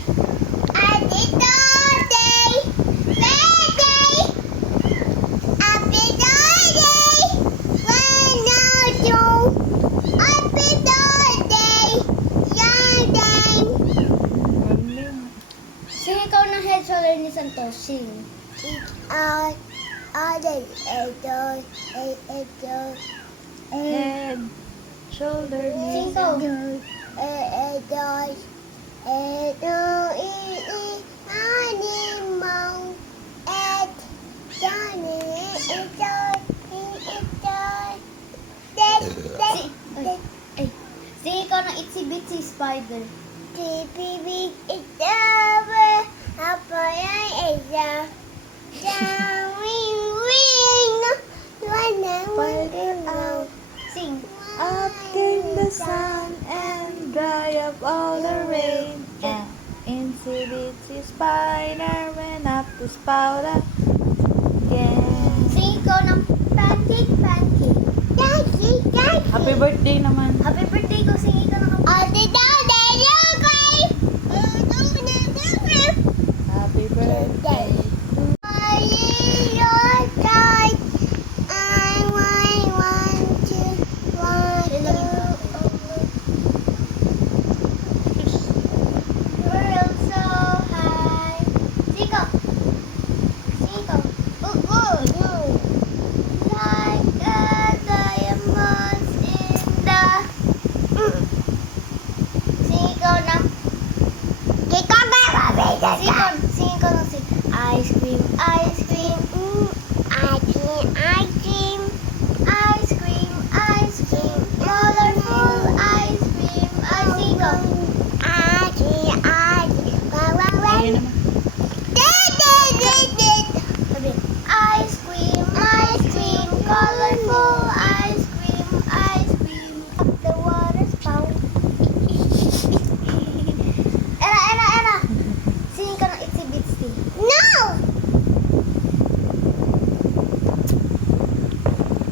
Happy birthday, birthday. Happy birthday, Ronaldo. Happy birthday, Yarden. Sing ikaw ng head shoulder ni Santos. Sing. Head, shoulder, Sing knees, ikaw. Ay. Sing ikaw ng itsy bitsy spider. Sing. Up came the sun and dry up all the rain. And Itsy Bitsy Spider went up to spout again. Sing ikaw ng pancake. Happy birthday naman. Happy birthday ko. Sing ikaw ng Happy birthday. World so high. Sing ikaw. Sing ikaw. Like a diamond in the... Sing ikaw ng... Sing ikaw ng sing. Ice cream, ice cream. Ice cream, ice cream. Colorful ice cream. Ay, sing ikaw. Ayun naman. Sabi, ice cream, colorful ice cream. Up the water spout. Era. Singin ka ng itsy bitsy.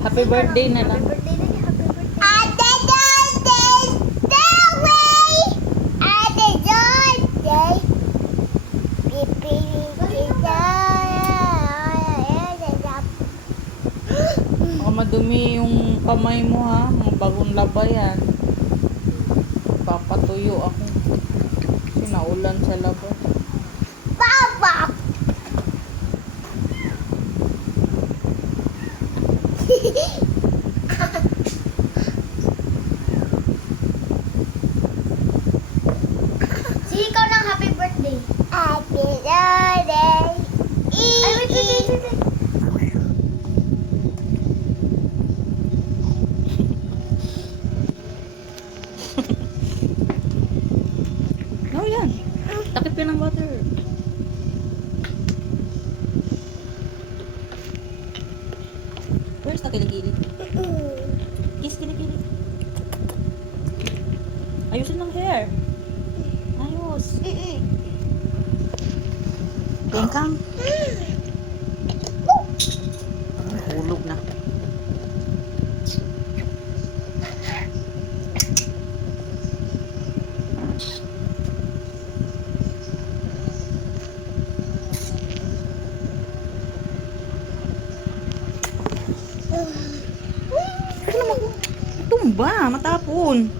Happy birthday na lang. Happy birthday na niya, happy birthday. Baka madumi yung kamay mo ha. Mga bagong laba yan. Papatuyo ako. Kasi naulan sa labas. Singin ka ng happy birthday. Ay, wait. Oh yan. Takip yan ng water. Where's the kilikili? Kiss kilikili. Ayusin ng hair. Ayos. Bengkang. Hulog na. Tumba, matapon.